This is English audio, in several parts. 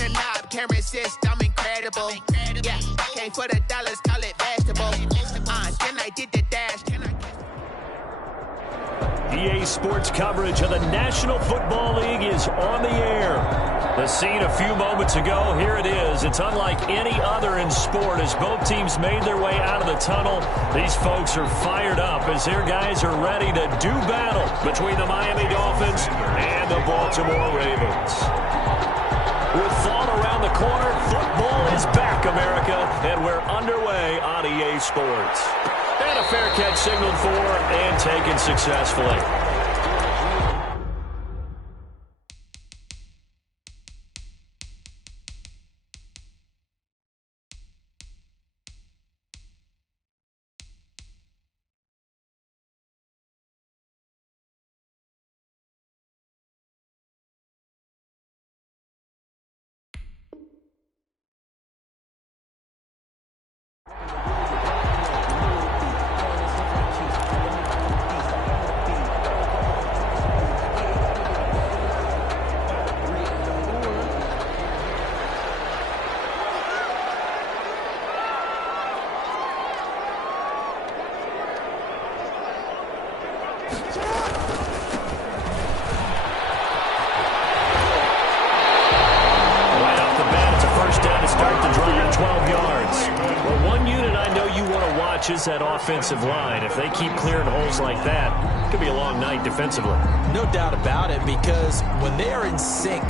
the knob, can't resist, I'm incredible. Yeah, came for the dollars, call it vegetable. Then I did the dash, can I... EA Sports coverage of the National Football League is on the air. The scene a few moments ago, here it is. It's unlike any other in sport as both teams made their way out of the tunnel. These folks are fired up as their guys are ready to do battle between the Miami Dolphins and the Baltimore Ravens. With fall around the corner, football is back, America, and we're underway on EA Sports. And a fair catch signaled for and taken successfully. Is that offensive line. If they keep clearing holes like that, it could be a long night defensively. No doubt about it, because when they are in sync,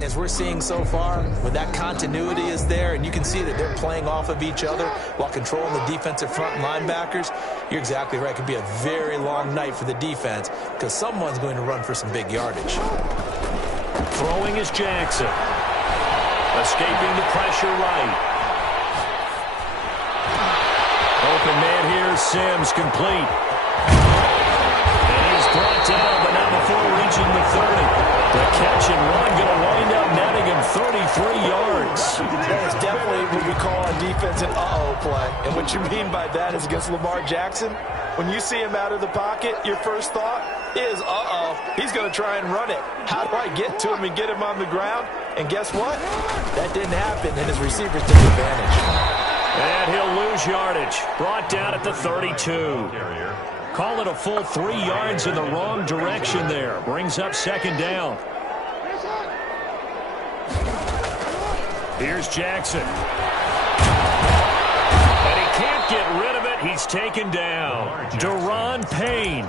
as we're seeing so far, when that continuity is there and you can see that they're playing off of each other while controlling the defensive front and linebackers, you're exactly right. It could be a very long night for the defense because someone's going to run for some big yardage. Throwing is Jackson. Escaping the pressure right. Open man here, Sims complete. And he's brought down, but not before reaching the 30. The catch and run going to wind up netting him 33 yards. That is definitely what we call a defense an uh-oh play. And what you mean by that is against Lamar Jackson, when you see him out of the pocket, your first thought is, uh-oh, he's going to try and run it. How do I get to him and get him on the ground? And guess what? That didn't happen, and his receivers took advantage. And he'll lose yardage. Brought down at the 32. Call it a full 3 yards in the wrong direction there. Brings up second down. Here's Jackson. And he can't get rid of it. He's taken down. Deron Payne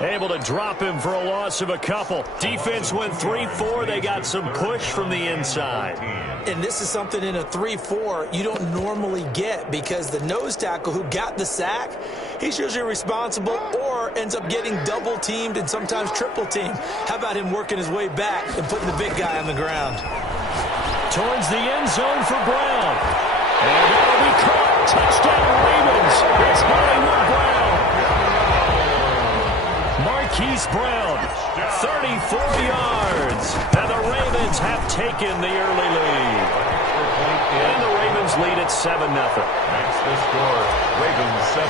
able to drop him for a loss of a couple. Defense went 3-4. They got some push from the inside. And this is something in a 3-4 you don't normally get because the nose tackle who got the sack, he's usually responsible or ends up getting double-teamed and sometimes triple-teamed. How about him working his way back and putting the big guy on the ground? Towards the end zone for Brown. And that'll be caught. Touchdown Ravens. It's Hollywood Brown. Marquise Brown, 34 yards. And the Ravens have taken the early lead. And the Ravens lead at 7-0. That's the score. Ravens 7.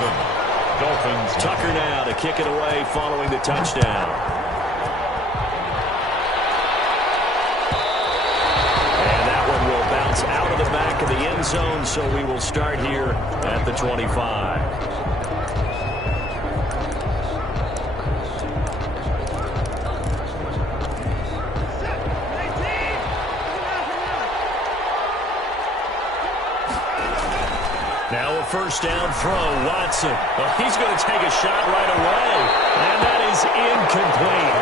Dolphins. Tucker now to kick it away following the touchdown. And that one will bounce out of the back of the end zone, so we will start here at the 25. Now a first down throw, Watson. Well, he's going to take a shot right away, and that is incomplete.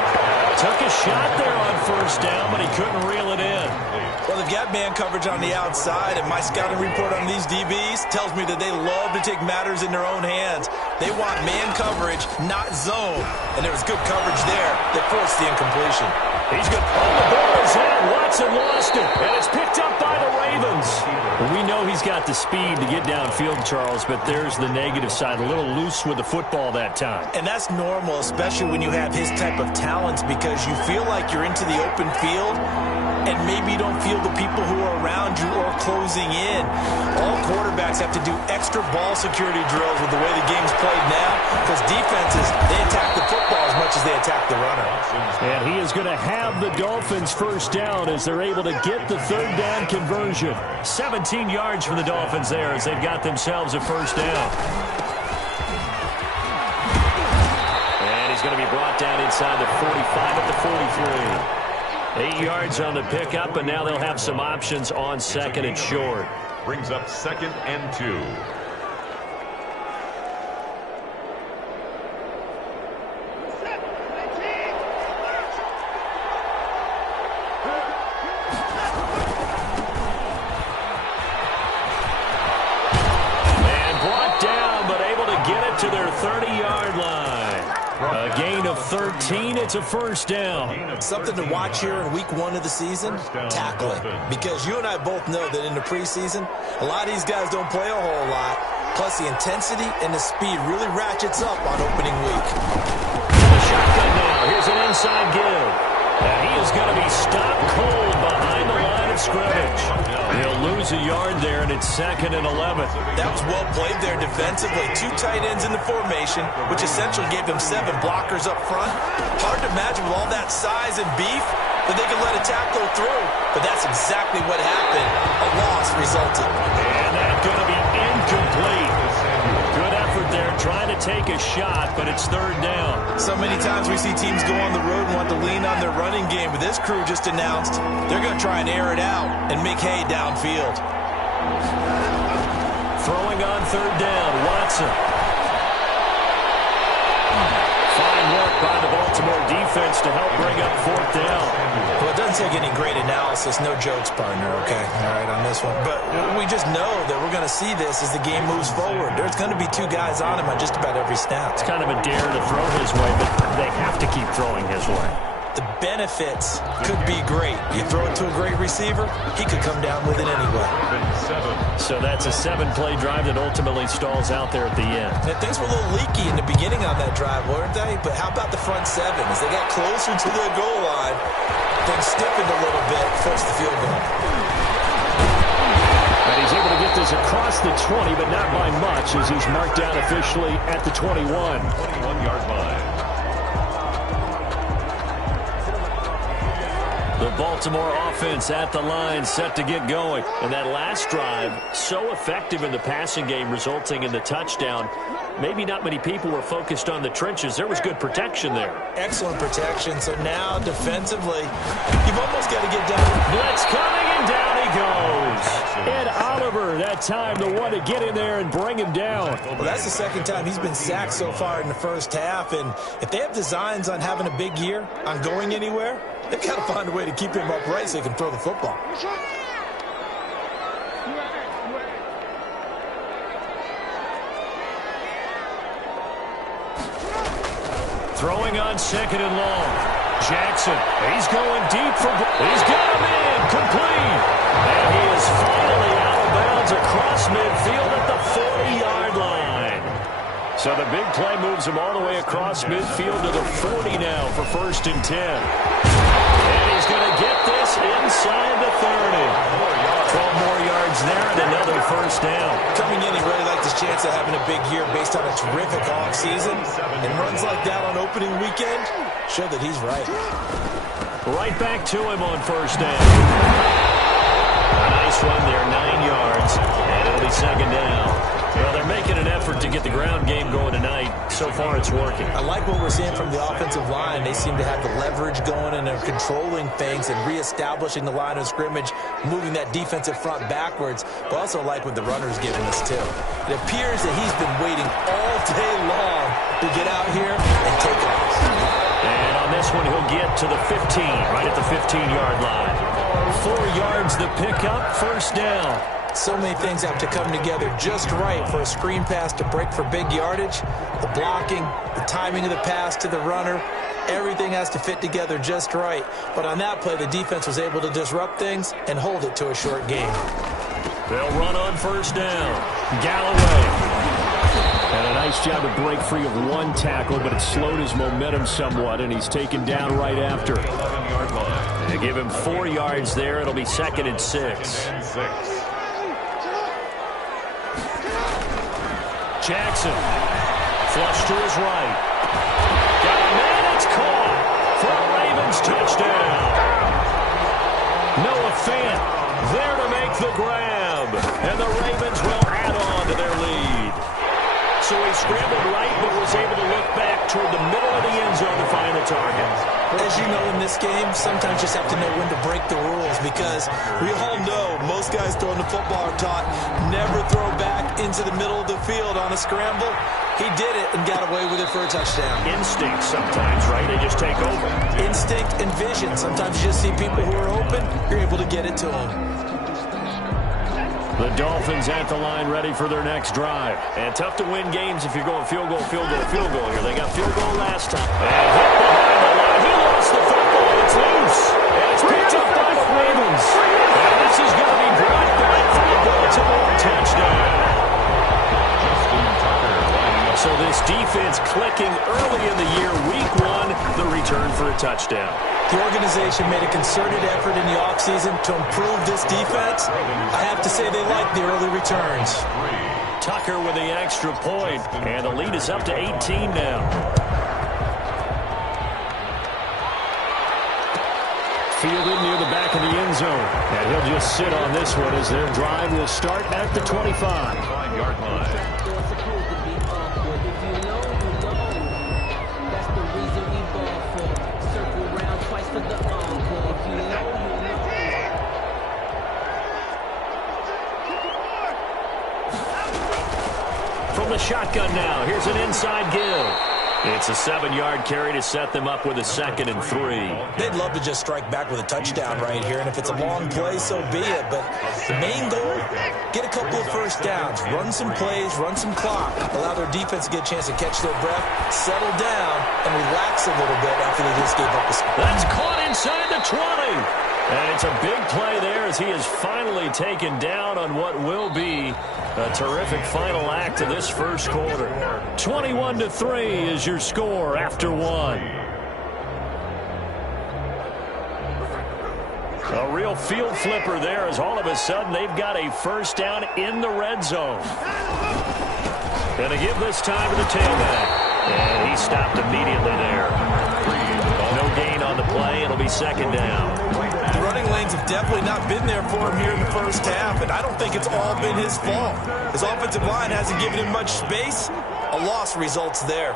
Took a shot there on first down, but he couldn't reel it in. Well, they've got man coverage on the outside, and my scouting report on these DBs tells me that they love to take matters in their own hands. They want man coverage, not zone. And there was good coverage there that forced the incompletion. He's good. Oh, the ball is in. Watson lost it. And it's picked up by the Ravens. We know he's got the speed to get downfield, Charles, but there's the negative side. A little loose with the football that time. And that's normal, especially when you have his type of talents, because you feel like you're into the open field and maybe you don't feel the people who are around you or closing in. All quarterbacks have to do extra ball security drills with the way the game's played now, because defenses, they attack the football as much as they attack the runner. And he is going to have the Dolphins first down as they're able to get the third down conversion. 17 yards for the Dolphins there as they've got themselves a first down. And he's going to be brought down inside the 45 at the 43. 8 yards on the pickup, and now they'll have some options on second and short. Brings up 2nd and 2. And brought down, but able to get it to their 30-yard line. A gain of 13. It's a first down. Something to watch here in week 1 of the season, tackling. Because you and I both know that in the preseason, a lot of these guys don't play a whole lot. Plus, the intensity and the speed really ratchets up on opening week. The shotgun now. Here's an inside give. And he is going to be stopped cold behind the line of scrimmage. He'll lose a yard there, and it's 2nd and 11. That was well played there defensively. 2 tight ends in the formation, which essentially gave them 7 blockers up front. Hard to imagine with all that size and beef that they could let a tackle through. But that's exactly what happened. A loss resulted. And that's going to be incomplete. Good effort there, trying to take a shot, but it's third down. So many times we see teams go on the road and want to lean on their running game, but this crew just announced they're going to try and air it out and make hay downfield. Throwing on third down, Watson. Fine work by the Baltimore defense to help bring up fourth down. Well, it doesn't take any great analysis. No jokes, partner, okay? All right, on this one. But we just know that we're going to see this as the game moves forward. There's going to be 2 guys on him on just about every snap. It's kind of a dare to throw his way, but they have to keep throwing his way. The benefits could be great. You throw it to a great receiver, he could come down with it anyway. So that's a 7-play drive that ultimately stalls out there at the end. And things were a little leaky in the beginning on that drive, weren't they? But how about the front 7? As they got closer to the goal line, things stiffened a little bit, forced the field goal. And he's able to get this across the 20, but not by much, as he's marked down officially at the 21. 21-yard line. The Baltimore offense at the line, set to get going. And that last drive, so effective in the passing game, resulting in the touchdown. Maybe not many people were focused on the trenches. There was good protection there. Excellent protection. So now, defensively, you've almost got to get down. Blitz coming, and down he goes. Ed Oliver, that time, the one to get in there and bring him down. Well, that's the second time he's been sacked so far in the first half. And if they have designs on having a big year, on going anywhere, they've got to find a way to keep him upright so he can throw the football. Throwing on 2nd and long. Jackson, he's going deep for... He's got him in, complete. And he is finally out of bounds across midfield at the 40-yard line. So the big play moves him all the way across midfield to the 40 now for 1st and 10. And he's going to get this inside the 30. 12 more yards there and another first down. Coming in, he really liked his chance of having a big year based on a terrific offseason. And runs like that on opening weekend show that he's right. Right back to him on first down. A nice run there, 9 yards. And it'll be 2nd down. Well, they're making an effort to get the ground game going tonight. So far, it's working. I like what we're seeing from the offensive line. They seem to have the leverage going, and they're controlling things and reestablishing the line of scrimmage, moving that defensive front backwards. But also like what the runner's giving us, too. It appears that he's been waiting all day long to get out here and take off. And on this one, he'll get to the 15, right at the 15-yard line. 4 yards the pickup, first down. So many things have to come together just right for a screen pass to break for big yardage. The blocking, the timing of the pass to the runner, everything has to fit together just right. But on that play, the defense was able to disrupt things and hold it to a short game. They'll run on first down. Galloway. And a nice job to break free of one tackle, but it slowed his momentum somewhat, and he's taken down right after. They give him 4 yards there. It'll be 2nd and 6. Jackson. Flush to his right. Got a man. It's caught for a Ravens touchdown. Noah Fant there to make the grab. And the Ravens will add on to their lead. So he scrambled right, but was able to look back toward the middle of the end zone to find the target. As you know, in this game, sometimes you just have to know when to break the rules, because we all know most guys throwing the football are taught never throw back into the middle of the field on a scramble. He did it and got away with it for a touchdown. Instinct sometimes, right? They just take over. Instinct and vision. Sometimes you just see people who are open, you're able to get it to them. The Dolphins at the line ready for their next drive. And tough to win games if you're going field goal here. They got field goal last time. And hit behind the line. He lost the football. It's loose. And it's picked up by the Ravens. And this is going to be brought back for a Baltimore touchdown. So this defense clicking early in the year, week 1, the return for a touchdown. The organization made a concerted effort in the offseason to improve this defense. I have to say they like the early returns. Tucker with the extra point, and the lead is up to 18 now. Fielded near the back of the end zone, and he'll just sit on this one as their drive will start at the 25. 5-yard line. From the shotgun now, here's an inside give. It's a 7-yard carry to set them up with a 2nd and 3. They'd love to just strike back with a touchdown right here, and if it's a long play, so be it. But the main goal, get a couple of first downs, run some plays, run some clock, allow their defense to get a chance to catch their breath, settle down, and relax a little bit after they just gave up a score. That's caught inside the 20. And it's a big play there as he is finally taken down on what will be a terrific final act of this first quarter. 21-3 is your score after 1. A real field flipper there as all of a sudden they've got a first down in the red zone. And to give this time to the tailback. And he stopped immediately there. No gain on the play. It'll be 2nd down. The running lanes have definitely not been there for him here in the first half, and I don't think it's all been his fault. His offensive line hasn't given him much space. A loss results there.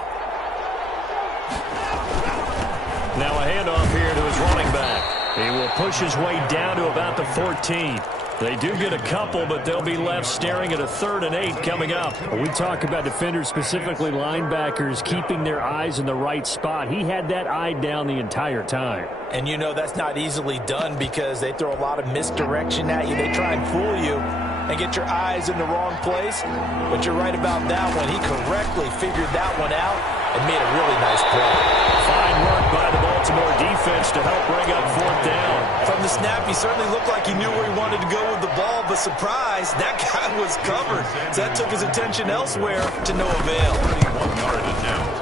Now a handoff here to his running back. He will push his way down to about the 14. They do get a couple, but they'll be left staring at a 3rd and 8 coming up. We talk about defenders, specifically linebackers, keeping their eyes in the right spot. He had that eye down the entire time. And you know that's not easily done because they throw a lot of misdirection at you. They try and fool you and get your eyes in the wrong place. But you're right about that one. He correctly figured that one out and made a really nice play. Fine work by the Baltimore defense to help bring up 4th down. From the snap, he certainly looked like he knew where he wanted to go with the ball, but surprise, that guy was covered. So that took his attention elsewhere to no avail.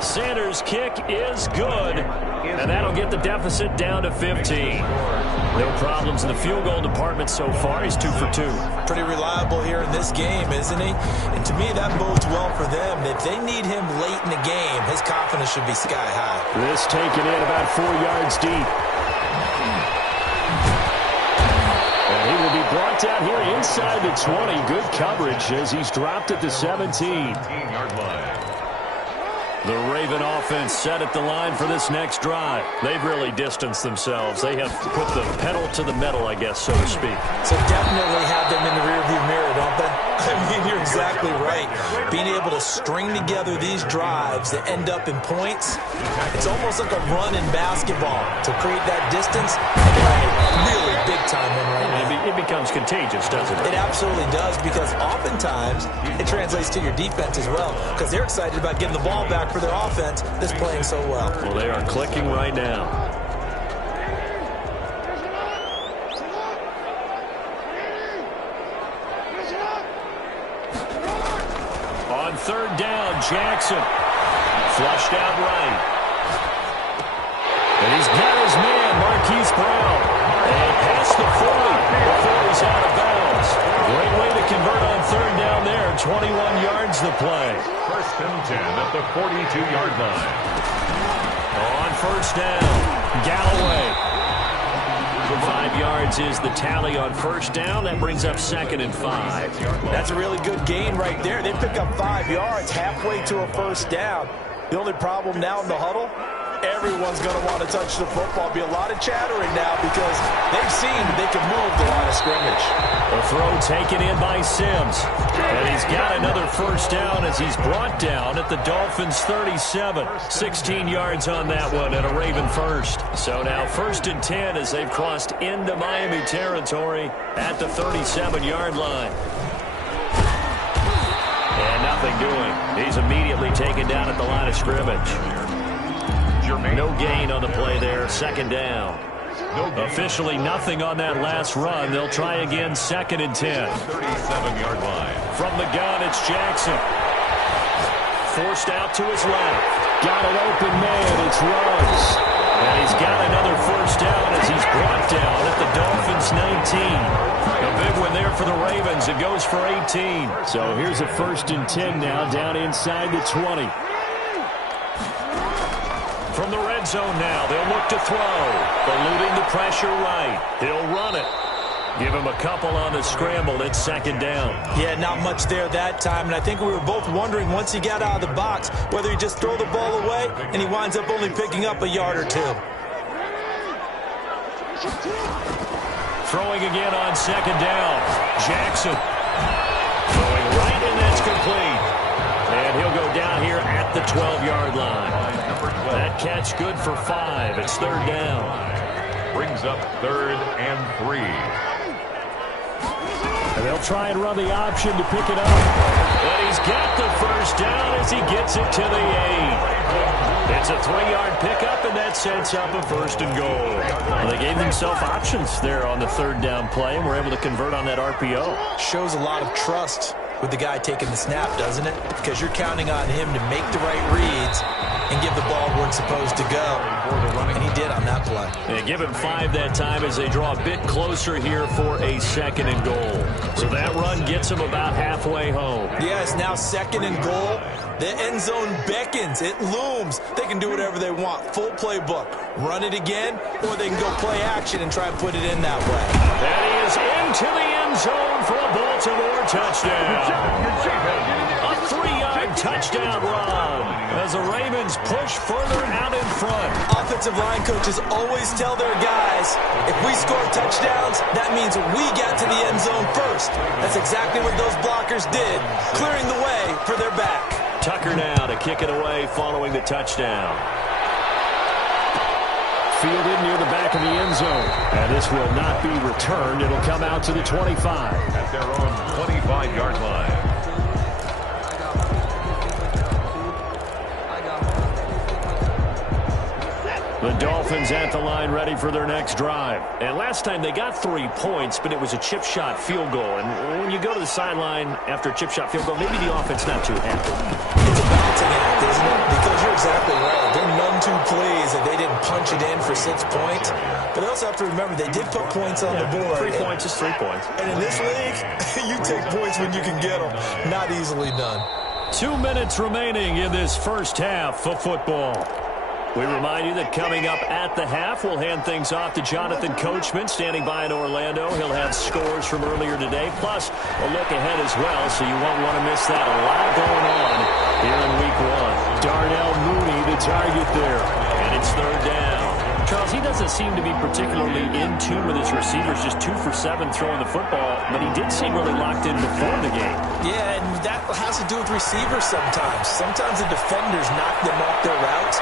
Sanders' kick is good, and that'll get the deficit down to 15. No problems in the field goal department so far. He's 2 for 2. Pretty reliable here in this game, isn't he? And to me, that bodes well for them. If they need him late in the game, his confidence should be sky high. This taken in about 4 yards deep. And he will be brought down here inside the 20. Good coverage as he's dropped at the 17. 18-yard line. The Raven offense set at the line for this next drive. They've really distanced themselves. They have put the pedal to the metal, I guess, so to speak. So definitely have them in the rearview mirror, don't they? I mean, you're exactly right. Being able to string together these drives that end up in points, it's almost like a run in basketball to create that distance and then a really big time in right now. It becomes contagious, doesn't it? It absolutely does, because oftentimes it translates to your defense as well, because they're excited about getting the ball back for their offense that's playing so well. Well, they are clicking right now. On third down, Jackson. Flushed out right. And he's got his man, Marquise Brown. And past the 40 before he's out of bounds. Great way to convert on third down there. 21 yards the play. First and 10 at the 42-yard line. On first down, Galloway. 5 yards is the tally on first down. That brings up 2nd and 5. That's a really good gain right there. They pick up 5 yards halfway to a first down. The only problem now in the huddle, everyone's going to want to touch the football. Be a lot of chattering now because they've seen they can move the line of scrimmage. The throw taken in by Sims. And he's got another first down as he's brought down at the Dolphins' 37. 16 yards on that one and a Raven first. So now 1st and 10 as they've crossed into Miami territory at the 37-yard line. And nothing doing. He's immediately taken down at the line of scrimmage. No gain on the play there. 2nd down. Officially nothing on that last run. They'll try again 2nd and 10. 37-yard line. From the gun, it's Jackson. Forced out to his left. Got an open man. It's Ruggs. And he's got another first down as he's brought down at the Dolphins' 19. A big one there for the Ravens. It goes for 18. So here's a 1st and 10 now down inside the 20. From the red zone now, they'll look to throw. Eluding the pressure right. He'll run it. Give him a couple on the scramble. It's 2nd down. Yeah, not much there that time, and I think we were both wondering once he got out of the box whether he just throw the ball away and he winds up only picking up a yard or 2. Throwing again on 2nd down. Jackson. Throwing right, and that's complete. And he'll go down here at the 12-yard line. That catch good for 5. It's 3rd down. Brings up 3rd and 3. And they'll try and run the option to pick it up. And he's got the first down as he gets it to the 8. It's a 3-yard pickup, and that sets up a 1st and goal. Well, they gave themselves options there on the 3rd down play, and were able to convert on that RPO. Shows a lot of trust with the guy taking the snap, doesn't it? Because you're counting on him to make the right reads and give the ball where it's supposed to go. And he did on that play. They give him 5 that time as they draw a bit closer here for a 2nd and goal. So that run gets him about halfway home. Yes, now 2nd and goal. The end zone beckons. It looms. They can do whatever they want. Full playbook. Run it again, or they can go play action and try and put it in that way. And he is into the end zone for a Baltimore touchdown. A 3-yard touchdown run as the Ravens push further out in front. Offensive line coaches always tell their guys, if we score touchdowns, that means we got to the end zone first. That's exactly what those blockers did, clearing the way for their back. Tucker now to kick it away following the touchdown. Fielded near the back of the end zone. And this will not be returned. It'll come out to the 25. At their own 25-yard line. The Dolphins at the line ready for their next drive. And last time they got 3 points, but it was a chip shot field goal. And when you go to the sideline after a chip shot field goal, maybe the offense not too happy. It's a balancing act, isn't it? Because you're exactly right. They're none too pleased that they didn't punch it in for 6 points. But they also have to remember they did put points on the board. 3 points is 3 points. And in this league, you take points when you can get them. Not easily done. 2 minutes remaining in this first half of football. We remind you that coming up at the half, we'll hand things off to Jonathan Coachman, standing by in Orlando. He'll have scores from earlier today, plus a look ahead as well, so you won't want to miss that. A lot going on here in Week 1. Darnell Mooney, the target there. And it's 3rd down. Charles, he doesn't seem to be particularly in tune with his receivers, just 2 for 7 throwing the football, but he did seem really locked in before the game. Yeah, and that has to do with receivers sometimes. Sometimes the defenders knock them off their routes.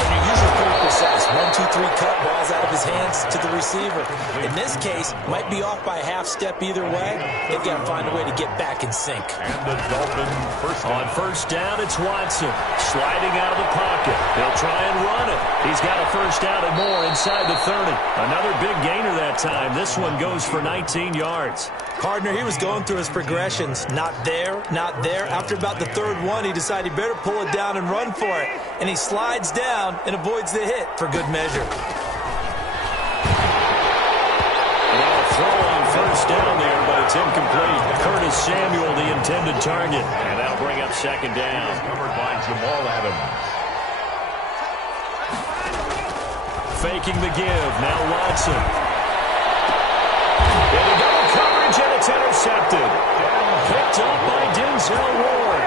and you're usually pretty precise. 1, 2, 3 cut, balls out of his hands to the receiver. In this case, might be off by a half step either way. They've got to find a way to get back in sync. And the Dolphins On first down, it's Watson. Sliding out of the pocket. They'll try and run it. He's got a first down and more inside the 30. Another big gainer that time. This one goes for 19 yards. Partner, he was going through his progressions. Not there, not there. After about the third one, he decided he better pull it down and run for it. And he slides down and avoids the hit for good measure. Now a throw on first down there, but it's incomplete. Curtis Samuel, the intended target. And that'll bring up second down. covered by Jamal Adams. Faking the give. Now Watson. Into double coverage, and it's intercepted. Picked up by Denzel Ward.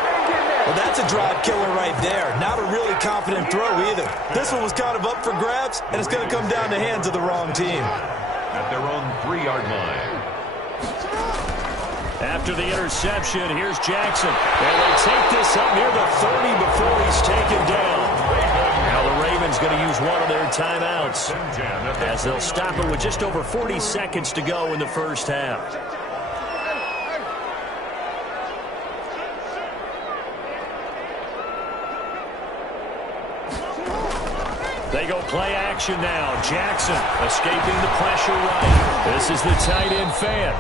Well, that's a drive killer right there. Not a really confident throw either. This one was kind of up for grabs, and it's going to come down the hands of the wrong team. At their own 3-yard line. After the interception, here's Jackson. And they take this up near the 30 before he's taken down. Now the Ravens going to use one of their timeouts, as they'll stop it with just over 40 seconds to go in the first half. They go play action now. Jackson escaping the pressure right. This is the tight end fan.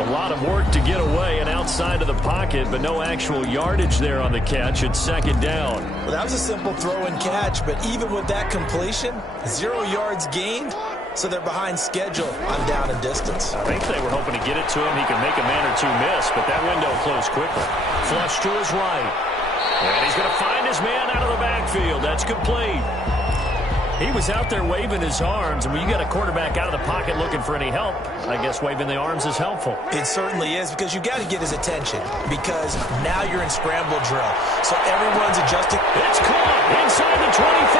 A lot of work to get away and outside of the pocket, but no actual yardage there on the catch. It's second down. Well, that was a simple throw and catch, but even with that completion, 0 yards gained, so they're behind schedule on down and distance. I think they were hoping to get it to him. He could make a man or two miss, but that window closed quickly. Flush to his right. And he's going to find his man out of the backfield. That's complete. He was out there waving his arms, and when you got a quarterback out of the pocket looking for any help, I guess waving the arms is helpful. It certainly is, because you got to get his attention, because now you're in scramble drill. So everyone's adjusting. It's caught inside the 25.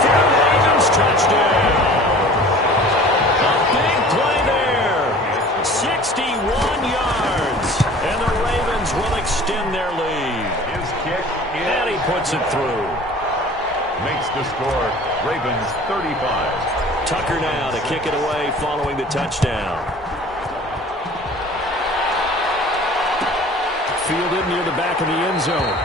For the Ravens, touchdown. A big play there. 61 yards. And the Ravens will extend their lead. His kick is... And he puts it through. Makes the score Ravens 35. Tucker now to kick it away following the touchdown. Fielded near the back of the end zone.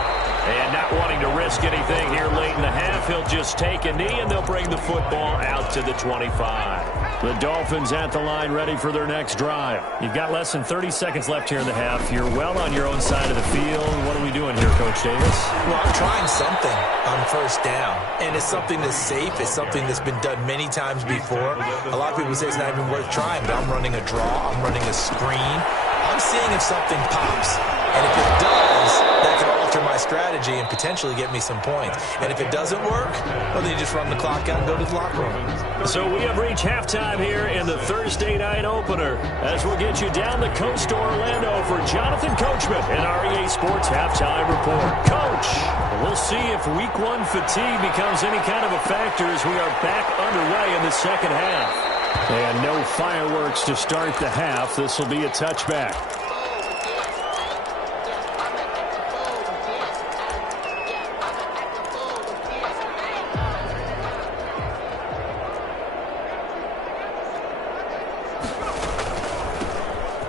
And not wanting to risk anything here late in the half, he'll just take a knee, and they'll bring the football out to the 25. The Dolphins at the line ready for their next drive. You've got less than 30 seconds left here in the half. You're well on your own side of the field. What are we doing here, Coach Davis? Well, I'm trying something on first down, and it's something that's safe. It's something that's been done many times before. A lot of people say it's not even worth trying, but I'm running a draw. I'm running a screen. I'm seeing if something pops. And if it does, that can alter my strategy and potentially get me some points. And if it doesn't work, well, then you just run the clock out and go to the locker room. So we have reached halftime here in the Thursday night opener, as we'll get you down the coast to Orlando for Jonathan Coachman and REA Sports Halftime Report. Coach, we'll see if Week 1 fatigue becomes any kind of a factor as we are back underway in the second half. And no fireworks to start the half. This will be a touchback.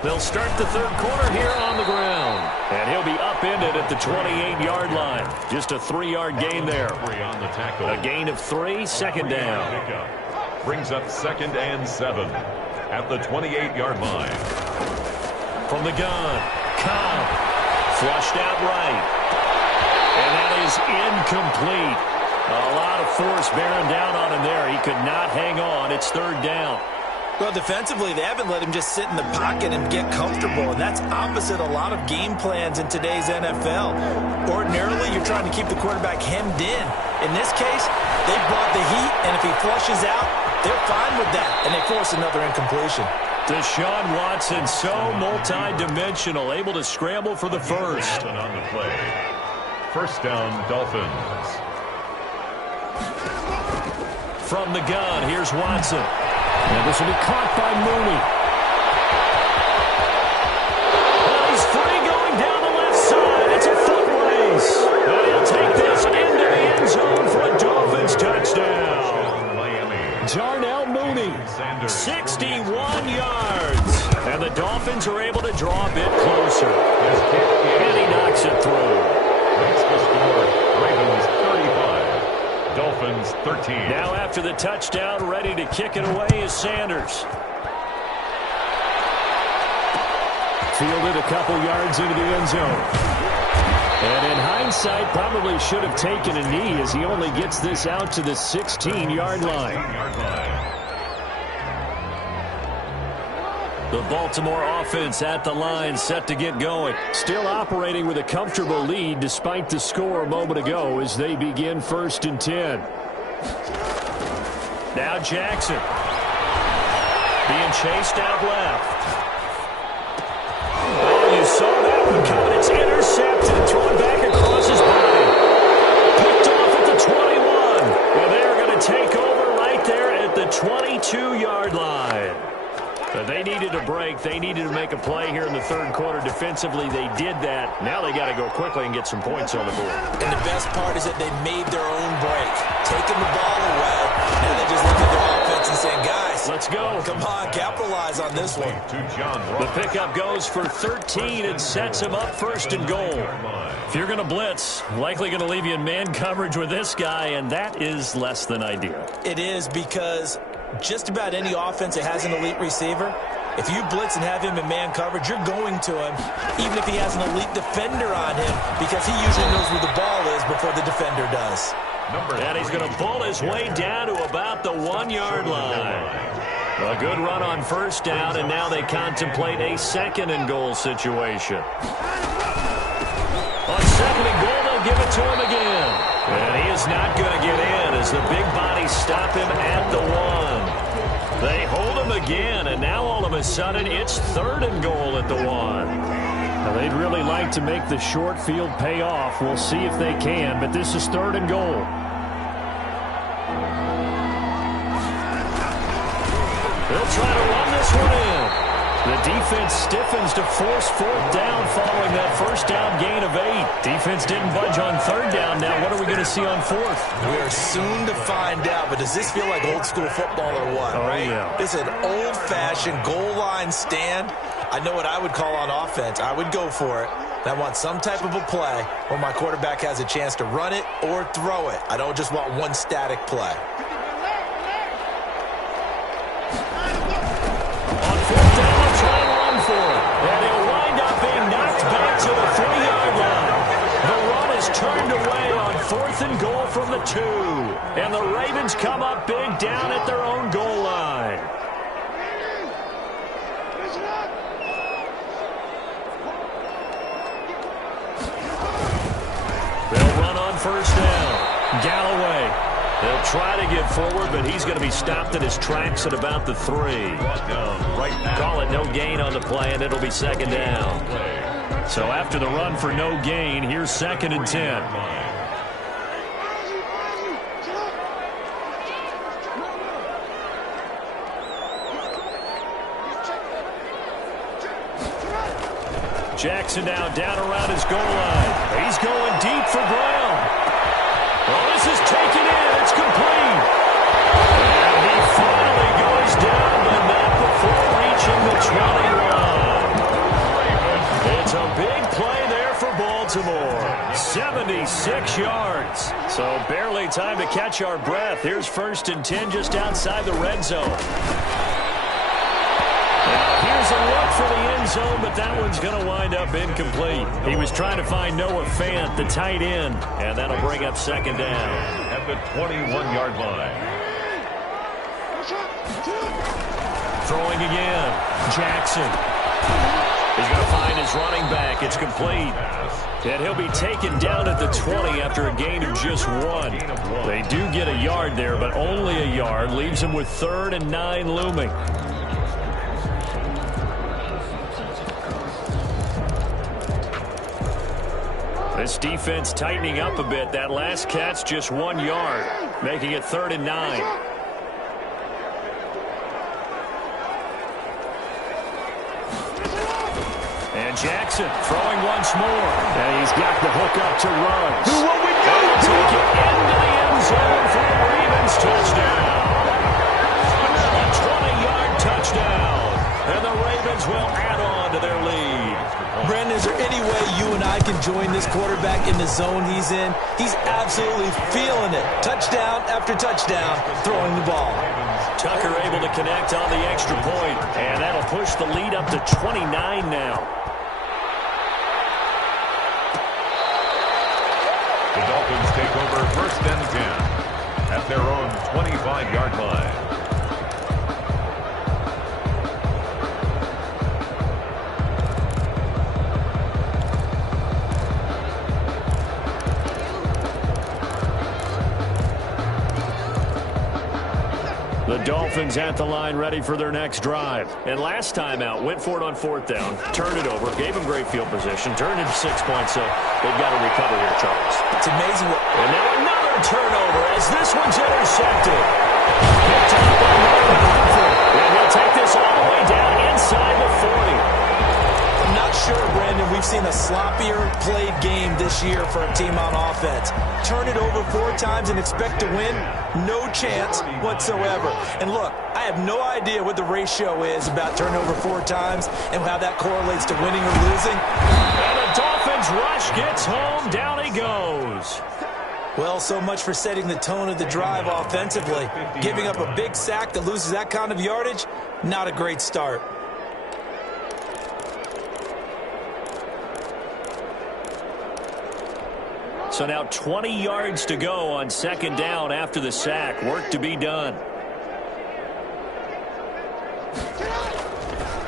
They'll start the third quarter here on the ground. And he'll be upended at the 28-yard line. Just a 3-yard gain there. On the tackle. A gain of 3, second down. Brings up 2nd and 7 at the 28-yard line. From the gun, Cobb flushed out right. And that is incomplete. A lot of force bearing down on him there. He could not hang on. It's third down. Well, defensively, they haven't let him just sit in the pocket and get comfortable, and that's opposite a lot of game plans in today's NFL. Ordinarily, you're trying to keep the quarterback hemmed in. In this case, they brought the heat, and if he flushes out, they're fine with that, and they force another incompletion. Deshaun Watson, so multi-dimensional, able to scramble for the first. On the play. First down, Dolphins. From the gun, here's Watson. And this will be caught by Mooney. Well, he's free going down the left side. It's a foot race. And he'll take this into Dolphins are able to draw a bit closer. And he knocks it through. Makes the score Ravens 35, Dolphins 13. Now after the touchdown, ready to kick it away is Sanders. Fielded a couple yards into the end zone. And in hindsight, probably should have taken a knee as he only gets this out to the 16-yard line. The Baltimore offense at the line, set to get going. Still operating with a comfortable lead despite the score a moment ago as they begin 1st and 10. Now Jackson. Being chased out left. Oh, you saw that one coming. It's intercepted. Thrown back across his body. Picked off at the 21. And they're going to take over right there at the 22-yard line. But they needed a break. They needed to make a play here in the third quarter. Defensively, they did that. Now they got to go quickly and get some points on the board. And the best part is that they made their own break. Taking the ball away. Now they just look at their offense and saying, guys, let's go. Come on, capitalize on this one. The pickup goes for 13 and sets him up 1st and goal. If you're going to blitz, likely going to leave you in man coverage with this guy, and that is less than ideal. It is, because just about any offense that has an elite receiver, if you blitz and have him in man coverage, you're going to him, even if he has an elite defender on him, because he usually knows where the ball is before the defender does. And he's going to pull his way down to about the 1-yard line. A good run on 1st down, and now they contemplate a 2nd and goal situation. On 2nd and goal, they'll give it to him again. And he is not going to get in as the big bodies stop him at the 1. They hold him again, and now all of a sudden it's 3rd and goal at the 1. Now they'd really like to make the short field pay off. We'll see if they can, but this is 3rd and goal. They'll try to run this one in. The defense stiffens to force 4th down following that 1st down gain of 8. Defense didn't budge on 3rd down. Now what are we going to see on 4th? We are soon to find out, but does this feel like old school football or what? Oh, right? Yeah. This is an old-fashioned goal line stand. I know what I would call on offense. I would go for it. I want some type of a play where my quarterback has a chance to run it or throw it. I don't just want one static play. On 4th down, they'll try and run for it. And he'll wind up being knocked back to the 3-yard line. The run is turned away on 4th and goal from the 2. And the Ravens come up big down at their own goal line. They'll run on 1st down. Galloway. They'll try to get forward, but he's going to be stopped in his tracks at about the 3. Call it no gain on the play, and it'll be 2nd down. So after the run for no gain, here's 2nd and 10. Jackson now down around his goal line. He's going deep for Brown. Well, this is taken in. It's complete. And he finally goes down, but not before reaching the 21. It's a big play there for Baltimore. 76 yards. So barely time to catch our breath. Here's 1st and 10 just outside the red zone. Here's a look for the end zone, but that one's going to wind up incomplete. He was trying to find Noah Fant, the tight end, and that'll bring up 2nd down. At the 21-yard line. Throwing again. Jackson. He's going to find his running back. It's complete. And he'll be taken down at the 20 after a gain of just 1. They do get a yard there, but only a yard. Leaves him with 3rd and 9 looming. This defense tightening up a bit. That last catch just 1 yard, making it 3rd and 9. And Jackson throwing once more. And he's got the hook up to Ruggs. Who will we do? Take it into the end zone for a Ravens touchdown. A 20-yard touchdown. And the Ravens Ravens will add on to their lead. Brandon, is there any way you and I can join this quarterback in the zone he's in? He's absolutely feeling it. Touchdown after touchdown, throwing the ball. Tucker able to connect on the extra point, and that'll push the lead up to 29 now. The Dolphins take over 1st and 10 at their own 25-yard line. The Dolphins at the line ready for their next drive. And last time out, went for it on 4th down, turned it over, gave them great field position, turned into 6 points, so they've got to recover here, Charles. It's amazing what... And now another turnover as this one's intercepted. Picked up by Humphrey. And he'll take this all the way down inside the 40. I'm not sure, Brandon, we've seen a sloppier played game this year for a team on offense. Turn it over 4 times and expect to win? No chance whatsoever. And look, I have no idea what the ratio is about turnover 4 times and how that correlates to winning or losing. And the Dolphins rush gets home. Down he goes. Well, so much for setting the tone of the drive offensively. Giving up a big sack that loses that kind of yardage, not a great start. So now 20 yards to go on 2nd down after the sack. Work to be done.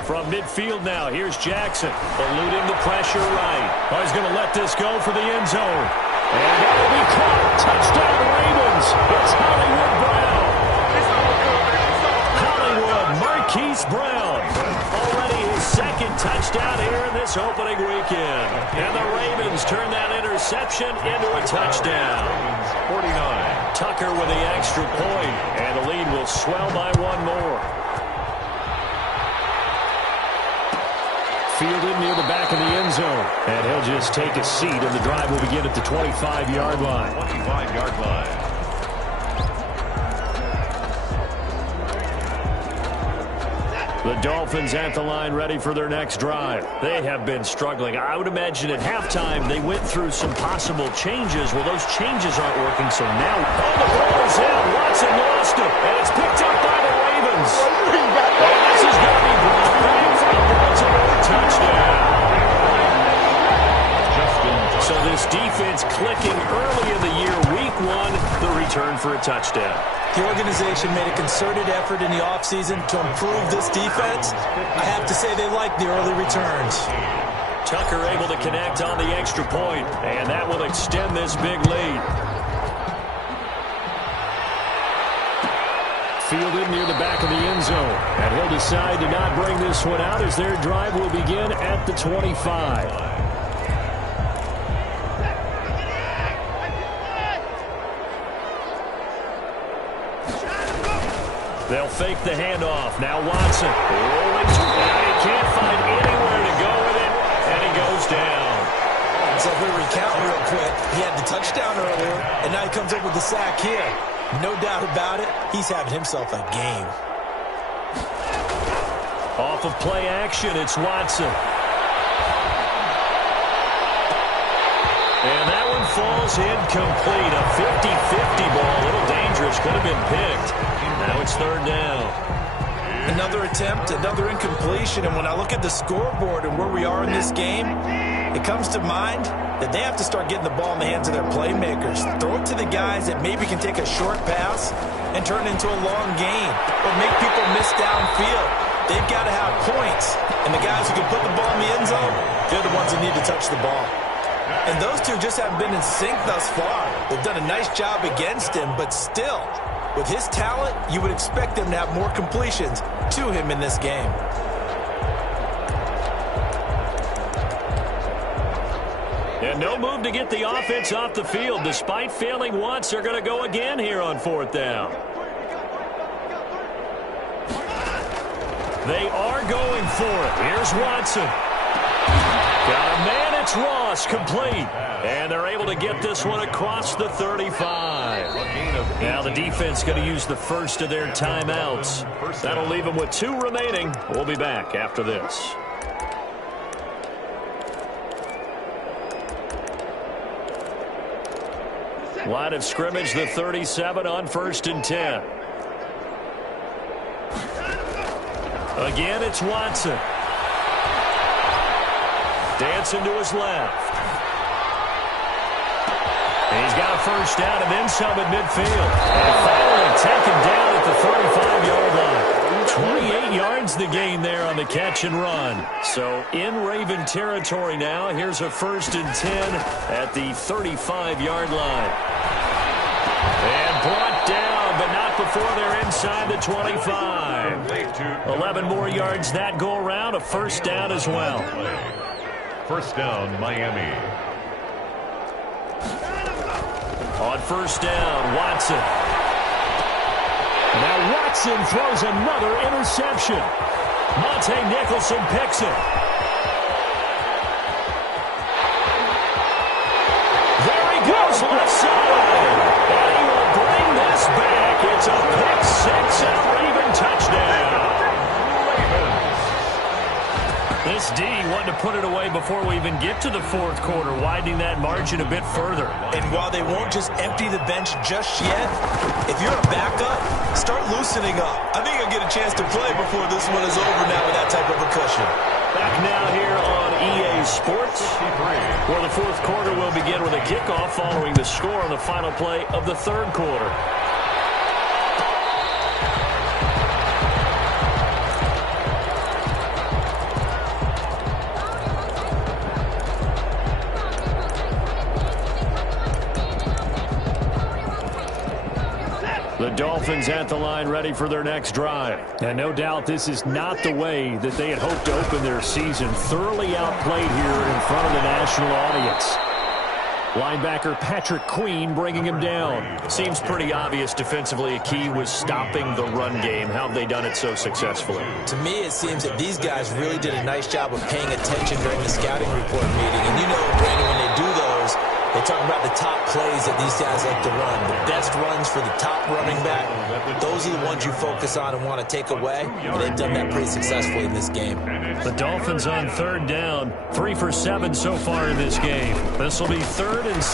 From midfield now, here's Jackson. Eluding the pressure right. Oh, he's going to let this go for the end zone. And that will be caught. Touchdown, Ravens. It's Hollywood Brown. Hollywood Marquise Brown. Already his 2nd touchdown here in this opening weekend. And the Ravens turn that interception into a touchdown. 49. Tucker with the extra point, and the lead will swell by 1 more. Fielded near the back of the end zone. And he'll just take a seat, and the drive will begin at the 25-yard line. 25-yard line. The Dolphins at the line ready for their next drive. They have been struggling. I would imagine at halftime they went through some possible changes. Well, those changes aren't working, so now... Oh, the ball is in. Watson lost it, and it's picked up by the Ravens. And this is going to be brought back for a Baltimore touchdown. So this defense clicking early in the year, week 1, the return for a touchdown. The organization made a concerted effort in the offseason to improve this defense. I have to say they like the early returns. Tucker able to connect on the extra point, and that will extend this big lead. Fielded near the back of the end zone, and he'll decide to not bring this one out as their drive will begin at the 25. They'll fake the handoff. Now Watson rolling. He can't find anywhere to go with it, and he goes down. So if we recount real quick, he had the touchdown earlier, and now he comes up with the sack here. No doubt about it, he's having himself a game. Off of play action, it's Watson. And that one falls incomplete. A 50-50 ball. A little dangerous. Could have been picked. Now it's 3rd down. Another attempt, another incompletion. And when I look at the scoreboard and where we are in this game, it comes to mind that they have to start getting the ball in the hands of their playmakers. Throw it to the guys that maybe can take a short pass and turn it into a long gain or make people miss downfield. They've got to have points. And the guys who can put the ball in the end zone, they're the ones that need to touch the ball. And those two just haven't been in sync thus far. They've done a nice job against him, but still, with his talent, you would expect them to have more completions to him in this game. And no move to get the offense off the field. Despite failing once, they're going to go again here on 4th down. They are going for it. Here's Watson. Got a man That's Ross, complete. And they're able to get this one across the 35. Now the defense going to use the first of their timeouts. That'll leave them with 2 remaining. We'll be back after this. Line of scrimmage, the 37 on 1st and 10. Again, it's Watson. Dancing to his left. He's got a first down and then some at midfield. And finally taken down at the 35-yard line. 28 yards the gain there on the catch and run. So in Raven territory now. Here's a 1st and 10 at the 35-yard line. And brought down, but not before they're inside the 25. 11 more yards that go around. A first down as well. First down, Miami. On first down, Watson. Now Watson throws another interception. Monte Nicholson picks it. There he goes, left side. And he will bring this back. It's a pick 6 and a Raven touchdown. This D wanted to put it away before we even get to the 4th quarter, widening that margin a bit further. And while they won't just empty the bench just yet, if you're a backup, start loosening up. I think you'll get a chance to play before this one is over now with that type of a cushion. Back now here on EA Sports, where the 4th quarter will begin with a kickoff following the score on the final play of the 3rd quarter. The Dolphins at the line, ready for their next drive. And no doubt this is not the way that they had hoped to open their season. Thoroughly outplayed here in front of the national audience. Linebacker Patrick Queen bringing him down. Seems pretty obvious defensively a key was stopping the run game. How have they done it so successfully? To me, it seems that these guys really did a nice job of paying attention during the scouting report meeting. And you know, Brandon, when they do those, they talk about the top plays that these guys like to run. The best runs for the top running back. Those are the ones you focus on and want to take away. And they've done that pretty successfully in this game. The Dolphins on 3rd down. 3 for 7 so far in this game. This will be 3rd and 6.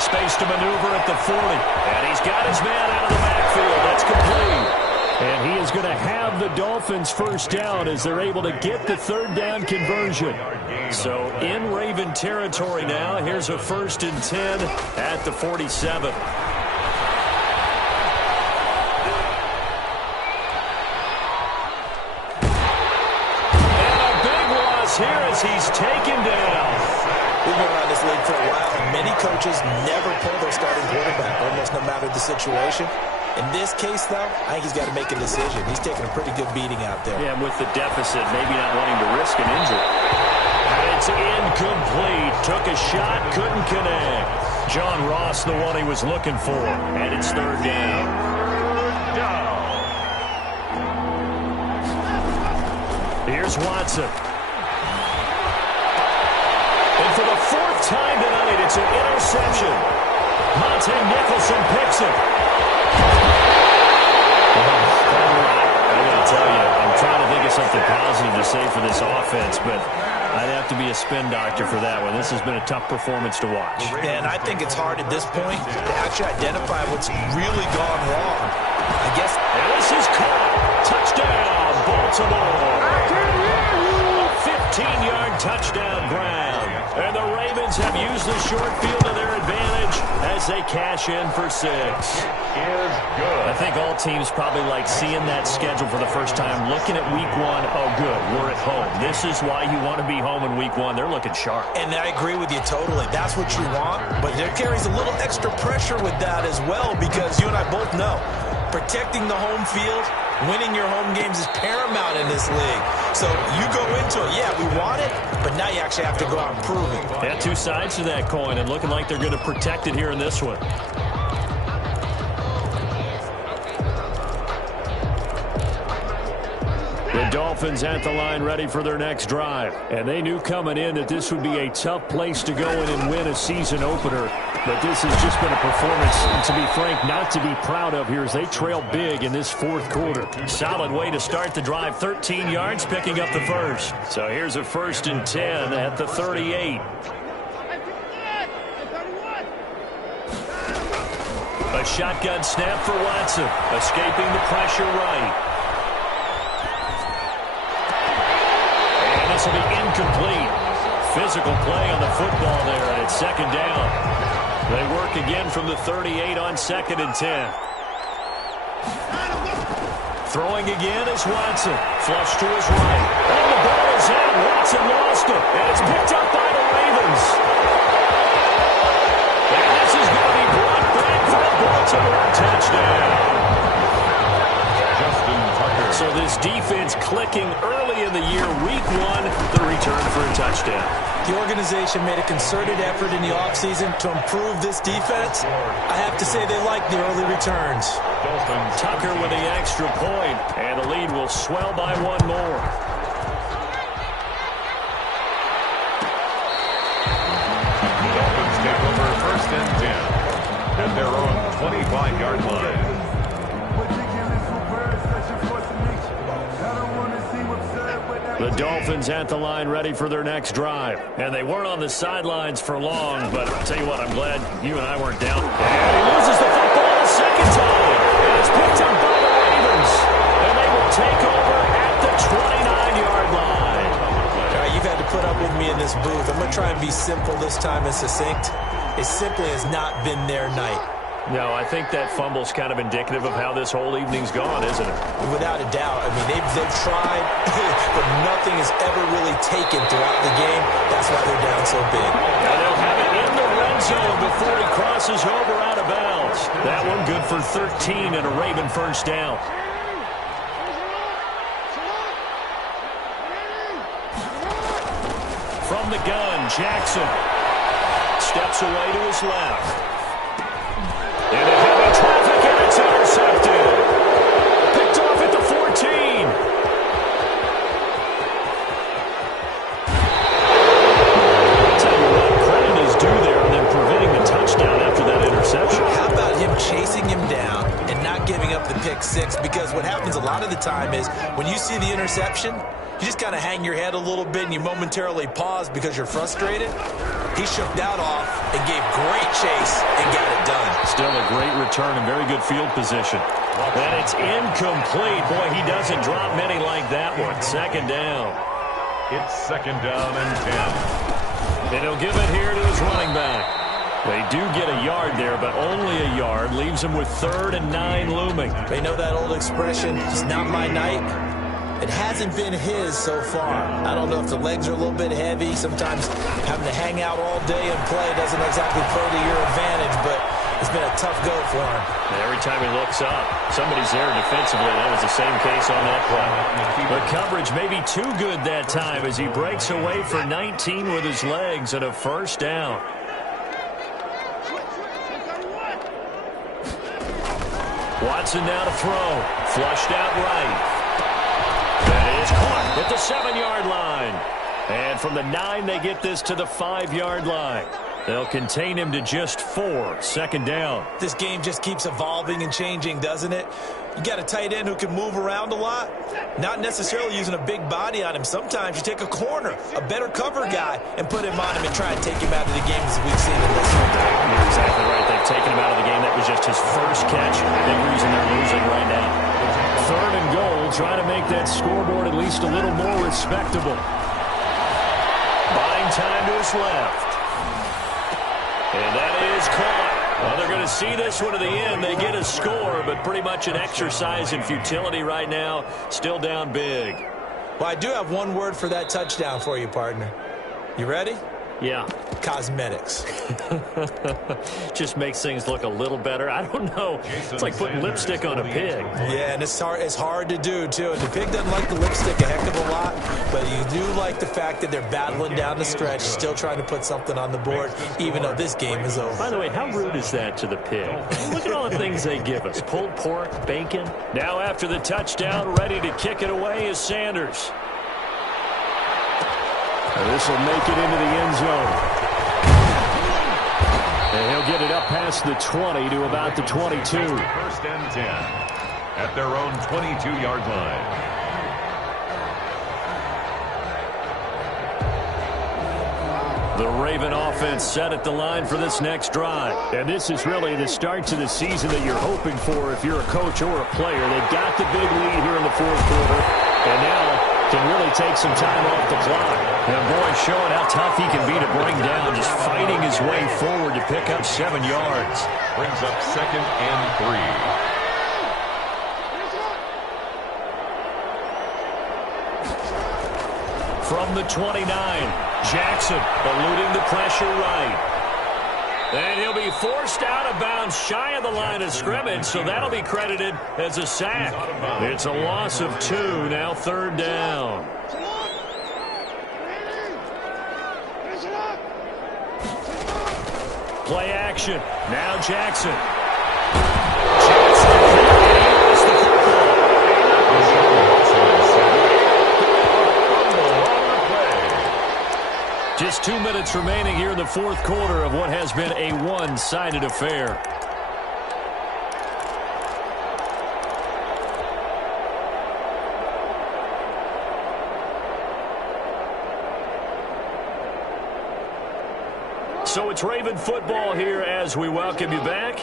Space to maneuver at the 40. And he's got his man out of the backfield. That's complete. And he is going to have the Dolphins first down as they're able to get the 3rd down conversion. So in Raven territory now. Here's a 1st and 10 at the 47. And a big loss here as he's taken down. We've been around this league for a while, and many coaches never pull their starting quarterback, almost no matter the situation. In this case, though, I think he's got to make a decision. He's taking a pretty good beating out there. Yeah, and with the deficit, maybe not wanting to risk an injury. And it's incomplete. Took a shot, couldn't connect. John Ross, the one he was looking for. And it's 3rd down. Here's Watson. And for the 4th time tonight, it's an interception. Monte Nicholson picks it. I got to tell you, I'm trying to think of something positive to say for this offense, but I'd have to be a spin doctor for that one. This has been a tough performance to watch. And I think it's hard at this point to actually identify what's really gone wrong. I guess. And this is caught. Touchdown, Baltimore. 15-yard touchdown ground. And the Ravens have used the short field to their advantage as they cash in for 6. I think all teams probably like seeing that schedule for the first time, looking at week 1. Oh, good, we're at home. This is why you want to be home in week 1. They're looking sharp. And I agree with you totally. That's what you want. But there carries a little extra pressure with that as well, because you and I both know protecting the home field, winning your home games is paramount in this league. So you go into it, yeah, we want it, but now you actually have to go out and prove it. Yeah, 2 sides to that coin, and looking like they're going to protect it here in this one. The The Dolphins at the line ready for their next drive. And they knew coming in that this would be a tough place to go in and win a season opener. But this has just been a performance, to be frank, not to be proud of here as they trail big in this fourth quarter. Solid way to start the drive. 13 yards, picking up the first. So here's a 1st and 10 at the 38. A shotgun snap for Watson, escaping the pressure right. And this will be incomplete. Physical play on the football there, and it's 2nd down. They work again from the 38 on 2nd and 10. Throwing again is Watson. Flush to his right. And the ball is out. Watson lost it. And it's picked up by the Ravens. And this is going to be brought back for a Baltimore touchdown. So this defense clicking early in the year. Week 1, the return for a touchdown. The organization made a concerted effort in the offseason to improve this defense. I have to say they like the early returns. Tucker with the extra point, and the lead will swell by 1 more. Dolphins take over 1st and 10 at their own 25-yard line. The Dolphins at the line ready for their next drive. And they weren't on the sidelines for long, but I'll tell you what, I'm glad you and I weren't down. And he loses the football a 2nd time. And it's picked up by the Ravens. And they will take over at the 29-yard line. All right, you've had to put up with me in this booth. I'm going to try and be simple this time and succinct. It simply has not been their night. No, I think that fumble's kind of indicative of how this whole evening's gone, isn't it? Without a doubt. I mean, they've tried, but nothing is ever really taken throughout the game. That's why they're down so big. And they'll have it in the red zone before he crosses over out of bounds. That one good for 13 and a Raven 1st down. From the gun, Jackson steps away to his left. Into heavy traffic, and it's intercepted. Picked off at the 14. I'll tell you what, credit is due there on them preventing the touchdown after that interception. How about him chasing him down and not giving up the pick 6? Because what happens a lot of the time is when you see the interception, you just kind of hang your head a little bit and you momentarily pause because you're frustrated. He shook that off and gave great chase and got it done. Still a great return and very good field position. And it's incomplete. Boy, he doesn't drop many like that one. 2nd down. It's 2nd down and 10. And he'll give it here to his running back. They do get a yard there, but only a yard. Leaves him with 3rd and 9 looming. They know that old expression, it's not my night. It hasn't been his so far. I don't know if the legs are a little bit heavy. Sometimes having to hang out all day and play doesn't exactly play to your advantage, but it's been a tough go for him. And every time he looks up, somebody's there defensively. That was the same case on that play. But coverage may be too good that time as he breaks away for 19 with his legs and a 1st down. Watson now to throw. Flushed out right. That is caught at the 7-yard line. And from the 9, they get this to the 5-yard line. They'll contain him to just 4. 2nd down. This game just keeps evolving and changing, doesn't it? You got a tight end who can move around a lot. Not necessarily using a big body on him. Sometimes you take a corner, a better cover guy, and put him on him and try and take him out of the game as we've seen in this one. You're exactly right. They've taken him out of the game. That was just his first catch. Big reason they're losing right now. 3rd and goal, trying to make that scoreboard at least a little more respectable. Buying time to his left. And that is caught. Well, they're going to see this one to the end. They get a score, but pretty much an exercise in futility right now. Still down big. Well, I do have one word for that touchdown for you, partner. You ready? Yeah. Cosmetics. Just makes things look a little better. I don't know. It's like putting lipstick on a pig. Yeah, and it's hard to do, too. And the pig doesn't like the lipstick a heck of a lot, but you do like the fact that they're battling down the stretch, still trying to put something on the board, even though this game is over. By the way, how rude is that to the pig? Look at all the things they give us. Pulled pork, bacon. Now after the touchdown, ready to kick it away is Sanders. And this will make it into the end zone. And he'll get it up past the 20 to about the 22. First and 10 at their own 22-yard line. The Raven offense set at the line for this next drive. And this is really the start to the season that you're hoping for if you're a coach or a player. They've got the big lead here in the fourth quarter. And now can really take some time off the clock. And boy, showing how tough he can be to bring down, just fighting his way forward to pick up 7 yards. Brings up 2nd and 3. From the 29, Jackson eluding the pressure right. And he'll be forced out of bounds shy of the line of scrimmage, so that'll be credited as a sack. It's a loss of 2, now 3rd down. Play action. Now Jackson. Just 2 minutes remaining here in the fourth quarter of what has been a one-sided affair. So it's Raven football here as we welcome you back.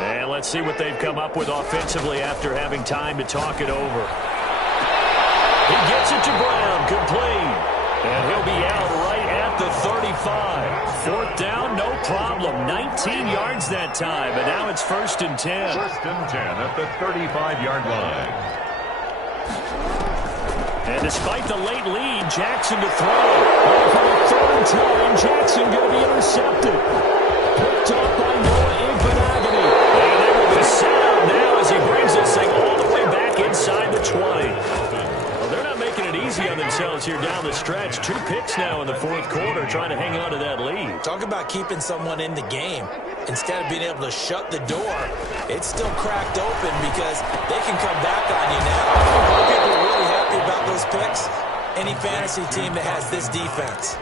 And let's see what they've come up with offensively after having time to talk it over. He gets it to Brown, complete. And he'll be out right at the 35. 4th down, no problem. 19 yards that time, but now it's 1st and 10. 1st and 10 at the 35-yard line. And despite the late lead, Jackson to throw. And for the 3rd time, Jackson going to be intercepted. Picked up by Ing2008. And there will be sound now as he brings this thing all the way back inside the 20. Easy on themselves here down the stretch. 2 picks now in the fourth quarter trying to hang on to that lead. Talk about keeping someone in the game. Instead of being able to shut the door, it's still cracked open because they can come back on you now. A lot of people are really happy about those picks. Any fantasy team that has this defense.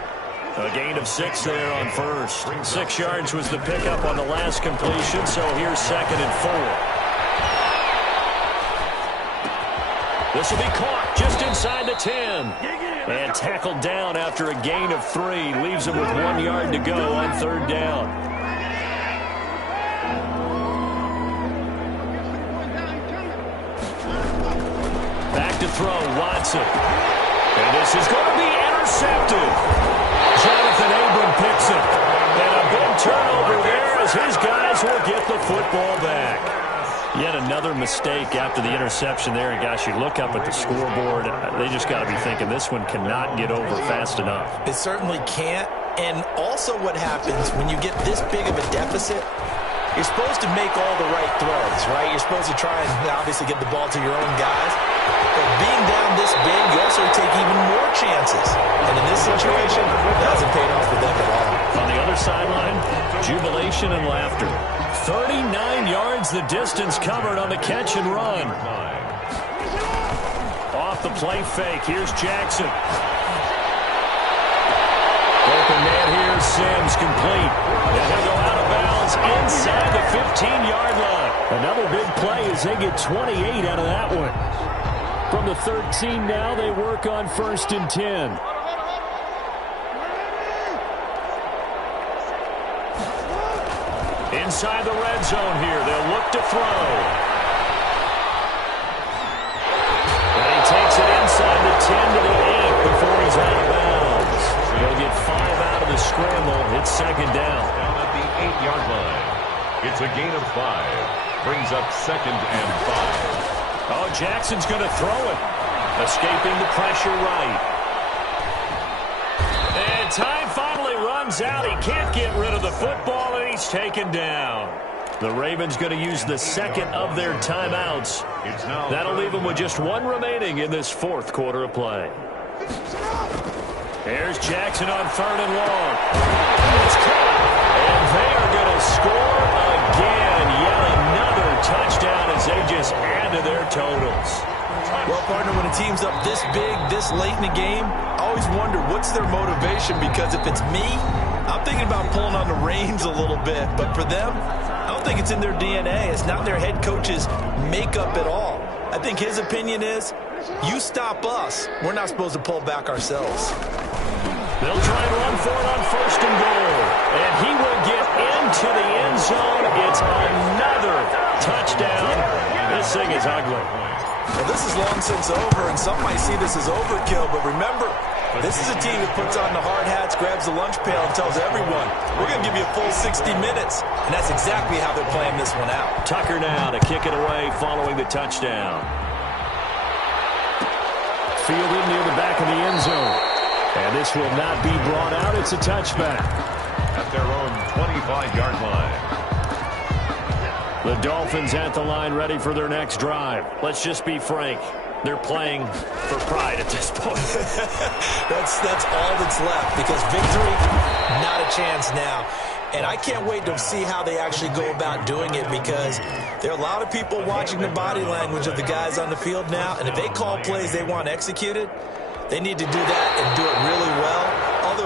A gain of 6 there on first. 6 yards was the pickup on the last completion, so here's 2nd and 4. This will be caught just inside the 10. And tackled down after a gain of 3. Leaves him with 1 yard to go on 3rd down. Back to throw, Watson. And this is going to be intercepted. Jonathan Abram picks it. And a big turnover there as his guys will get the football back. Yet another mistake after the interception there. And, gosh, you look up at the scoreboard. They just got to be thinking this one cannot get over fast enough. It certainly can't. And also what happens when you get this big of a deficit, you're supposed to make all the right throws, right? You're supposed to try and obviously get the ball to your own guys. But being down this big, you also take even more chances. And in this situation, it hasn't paid off for them at all. On the other sideline, jubilation and laughter. 39 yards the distance covered on the catch and run. Off the play fake, here's Jackson. Open man here, Sims complete. And he'll go out of bounds inside the 15-yard line. Another big play as they get 28 out of that one. From the 13 now, they work on 1st and 10. Inside the red zone here, they'll look to throw. And he takes it inside the 10 to the 8 before he's out of bounds. He'll get 5 out of the scramble. It's 2nd down. Down at the 8-yard line. It's a gain of 5. Brings up 2nd and 5. Oh, Jackson's going to throw it. Escaping the pressure right. And time finally runs comes out. He can't get rid of the football, and he's taken down. The Ravens going to use the second of their timeouts. That'll leave them with just one remaining in this fourth quarter of play. Here's Jackson on 3rd and long. It's caught. And they are going to score again. Yet another touchdown as they just add to their totals. Well, partner, when a team's up this big, this late in the game, I always wonder what's their motivation, because if it's me, I'm thinking about pulling on the reins a little bit. But for them, I don't think it's in their DNA. It's not their head coach's makeup at all. I think his opinion is, you stop us, we're not supposed to pull back ourselves. They'll try and run for it on 1st and goal. And he will get into the end zone. It's another touchdown. This thing is ugly. Well, this is long since over, and some might see this as overkill, but remember, this is a team that puts on the hard hats, grabs the lunch pail, and tells everyone, we're going to give you a full 60 minutes. And that's exactly how they're playing this one out. Tucker now to kick it away following the touchdown. Fielded near the back of the end zone. And this will not be brought out. It's a touchback. At their own 25-yard line. The Dolphins at the line, ready for their next drive. Let's just be frank. They're playing for pride at this point. That's all that's left, because victory, not a chance now. And I can't wait to see how they actually go about doing it, because there are a lot of people watching the body language of the guys on the field now, and if they call plays they want executed, they need to do that and do it really well.